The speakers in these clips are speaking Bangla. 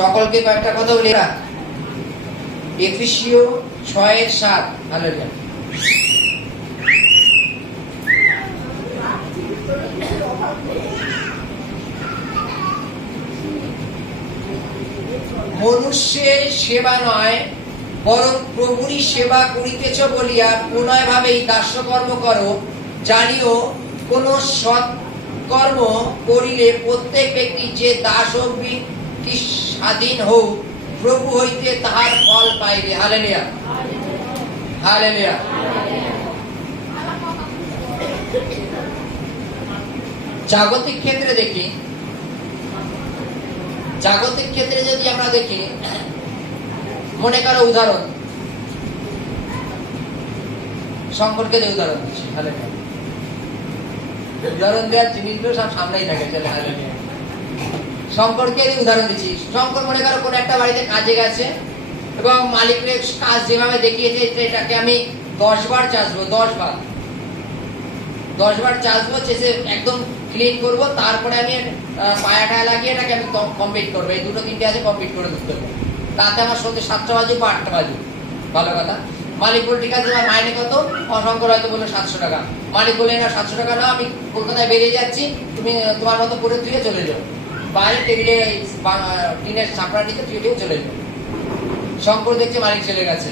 সকলকে কয়েকটা কথা বলি। এফেসীয় 6:7। হালেলুয়া। মনুষ্যের সেবা নয়, বরং প্রভুরই সেবা করিতেছ বলিয়া পুনয় ভাবে দাস্যকর্ম করো, জানিও কোন সৎ কর্ম করিলে প্রত্যেক ব্যক্তি যে দাস হোক কি স্বাধীন হোক, প্রভু হইতে তাহার ফল পাইবে। Hallelujah, hallelujah. জাগতিক ক্ষেত্রে দেখি, জাগতিক ক্ষেত্রে যদি আমরা দেখি, মনে করো উদাহরণ সম্পর্কে যে উদাহরণ দিচ্ছি, উদাহরণ দেওয়ার জিনিসগুলো সব সামনেই থাকে। শঙ্করকে উদাহরণ দিচ্ছি। শঙ্কর মনে করো কোন একটা বাড়িতে কাজে গেছে এবং মালিকের কাজ যেভাবে দেখিয়েছে, এটাকে আমি 10 বার চাষবো, 10 বার চাষবো, চেষে একদম ক্লিন করবো, তারপরে আমি পায়াটা লাগিয়ে এটাকে আমি কমপ্লিট করবো। এই দুটো তিনটে আছে, কমপ্লিট করে দিতে হবে। তাতে আমার সত্যি 7টা বাজুক বা 8টা বাজুক, ভালো কথা। মালিক বলে ঠিক আছে, তোমার মাইনে কত? শঙ্কর হয়তো বললো 700 টাকা। মালিক বলে না, 700 টাকা না, আমি কলকাতায় বেরিয়ে যাচ্ছি, তুমি তোমার মতো করে ধুয়ে চলে যাও, বাইরে টেবিলে টিনের ছাপড়া নিতে ধুয়ে চলে যাও। শঙ্কর দেখছে মালিক চলে গেছে,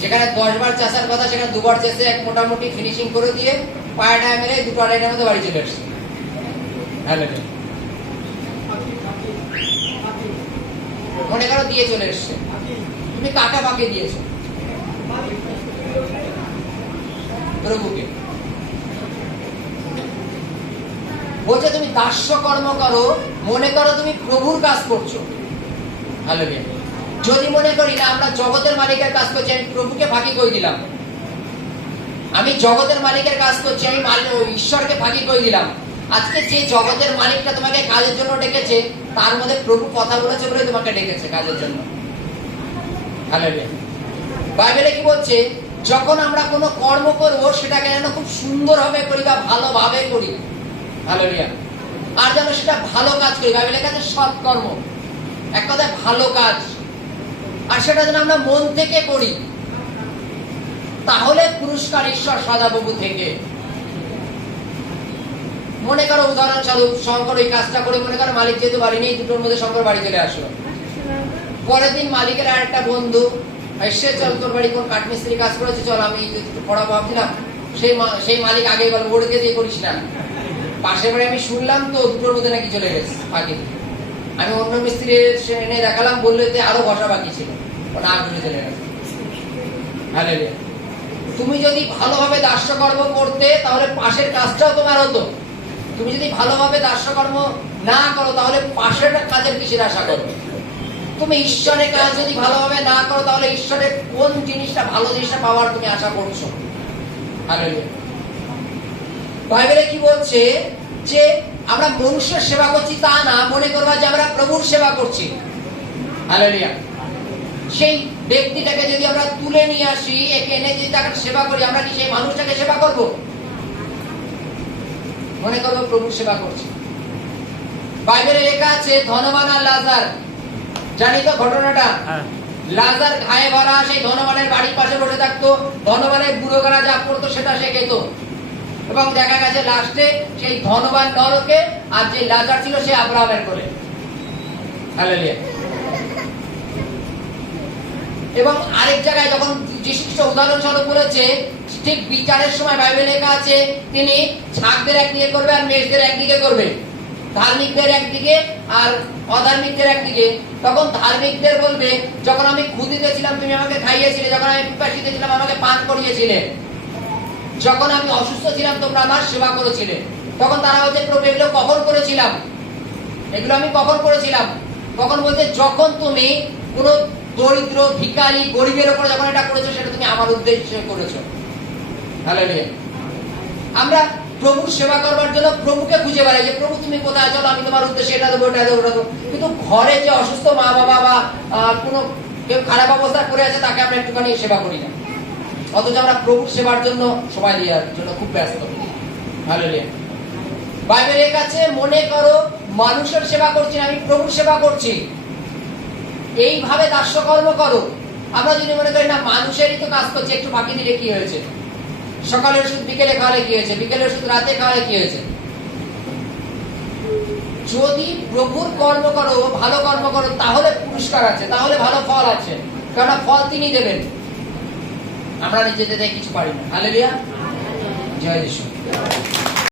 যেখানে 10 বার চাষার কথা সেখানে 2 বার চেষে এক মোটামুটি ফিনিশিং করে দিয়ে পায়াটা মেরে 2টো 2:30টার মধ্যে বাড়ি চলে আসছে। মনে করো দিয়ে চলে এসছে, তুমি কাকা পাকে দিয়েছো প্রভুকে। বলছে তুমি দাস্য কর্ম করো, মনে করো তুমি প্রভুর কাজ করছো। হালেলুয়া। যদি মনে করি না আমরা জগতের মালিকের কাজ করছি, আমি প্রভুকে ফাঁকি করে দিলাম, আমি জগতের মালিকের কাজ করছি, আমি ঈশ্বরকে ফাঁকি করে দিলাম। আজকে যে জগতের মালিকটা তোমাকে কাজের জন্য ডেকেছে, তার মধ্যে প্রভু কথা বলেছে বলে তোমাকে ডেকেছে কাজের জন্য। হালেলুয়া। বাইবেলে কি বলছে? যখন আমরা কোনো কর্ম করবো সেটাকে যেন খুব সুন্দর ভাবে করি বা ভালোভাবে করি। হালেলুয়া। আর যেন সেটা ভালো কাজ করি। বাইবেলে কাছে সৎ কর্ম, এক কথায় ভালো কাজ, আর সেটা যেন আমরা মন থেকে করি। তাহলে পুরস্কার ঈশ্বর সদাপ্রভু থেকে। মনে করো উদাহরণস্বরূপ শঙ্কর ওই কাজটা করে, মনে করো মালিক যেহেতু বাড়ি নেই, 2টোর মধ্যে শঙ্কর বাড়ি চলে আসলো। পরের দিন মালিকের আর একটা বন্ধু এসে, চল তোর বাড়ি কোন কাঠমিস্ত্রি কাজ করেছে, চল আমি পড়াবো ভাবছিলাম। সেই মালিক আগে বল, ওড়কে দিয়ে করিস না, পাশের বাড়ি আমি শুনলাম তো 2টোর মধ্যে নাকি চলে গেছে ফাঁকি। আমি অন্য মিস্ত্রি এনে দেখালাম, বললে আরো বসা বাকি ছিল, ও না ঘুরে চলে গেছে। হালেলুয়া। তুমি যদি ভালোভাবে দাস্যকর্ম করতে, তাহলে পাশের কাজটাও তোমার হতো। তুমি যদি ভালোভাবে দাস্যকর্ম না করো, তাহলে পাশের কাজের কিসের আশা করো? তুমি ঈশ্বরের কাজ যদি ভালোভাবে না করো, তাহলে ঈশ্বরের কোন জিনিসটা, ভালো জিনিসটা পাওয়ার তুমি আশা করছো? হালেলুয়া। বাইবেলে কি বলছে? যে আমরা মনুষ্যের সেবা করছি তা না, মনে করবা যে আমরা প্রভুর সেবা করছি। হালেলুয়া। সেই ব্যক্তিটাকে যদি আমরা তুলে নিয়ে আসি, একে এনে যদি তাকে সেবা করি, আমরা কি সেই মানুষটাকে সেবা করব? মনে করবো প্রভুর সেবা করছি। বাইবেলে লেখা আছে ধনবান আর লাজার, জানি তো ঘটনাটা? লাজার ঘায়ে ভরা, সেই ধনবানের বাড়ির পাশে বসে থাকতো, ধনবানের বুড়োগারা যা করতো সেটা সে খেত, এবং দেখা গেছে লাস্টে সেই ধনবান নরকে, আর যে লাজার ছিল সে আব্রাহামের কোলে। হালেলুয়া। এবং আরেক জায়গায় যখন যীশু খ্রিস্ট উদাহরণস্বরূপ বলেছে, ঠিক বিচারের সময় বাইবেলে লেখা আছে তিনি ছাগদের একদিকে করবে আর মেষদের একদিকে করবে, ধার্মিকদের একদিকে আর অধার্মিকদের একদিকে। তখন ধার্মিকদের বলবে, যখন আমি ক্ষুধিত ছিলাম তুমি আমাকে খাইয়েছিলে, যখন আমি পিপাসিত ছিলাম আমাকে পান করিয়েছিলে, যখন আমি অসুস্থ ছিলাম তোমরা আমার সেবা করেছিলে। তখন তারা বলছে, প্রভু এগুলো কখন করেছিলাম? এগুলো আমি কখন করেছিলাম? কখন বলতে, যখন তুমি কোন দরিদ্র ভিখারি গরিবের উপরে যখন এটা করেছো, সেটা তুমি আমার উদ্দেশ্যে করেছো। হালেলুয়া। আমরা প্রভুর সেবা করবার জন্য প্রভুকে খুঁজে বেড়াই, যে প্রভু তুমি কোথায়, চলো আমি তোমার উদ্দেশ্যে এটা দেবো, এটা দেবো, ওটা দেবো। কিন্তু ঘরে যে অসুস্থ মা বাবা বা কোনো কেউ খারাপ অবস্থা করে আছে, তাকে আমরা একটুখানি সেবা করি না, অথচ আমরা প্রভুর সেবার জন্য সময় দেওয়ার জন্য খুব ব্যস্ত। হালেলুয়া। বাইবেলে লেখা আছে, মনে করো মানুষের সেবা করছি না, আমি প্রভুর সেবা করছি। এইভাবে দাস্যকর্ম করো। আমরা যদি মনে করি না মানুষেরই তো কাজ করছে, একটু ফাঁকি দিলে কি হয়েছে, সকালের ওষুধ বিকেলে খাওয়ালে কি হয়েছে, বিকেলের ওষুধ রাতে খাওয়ালে কি হয়েছে। যদি প্রভুর কর্ম করো, ভালো কর্ম করো, তাহলে পুরস্কার আছে, তাহলে ভালো ফল আছে, কেননা ফল তিনি দেবেন। আমরা নিজেদের কিছু পারি না। হালেলুয়া, জয় যিশু।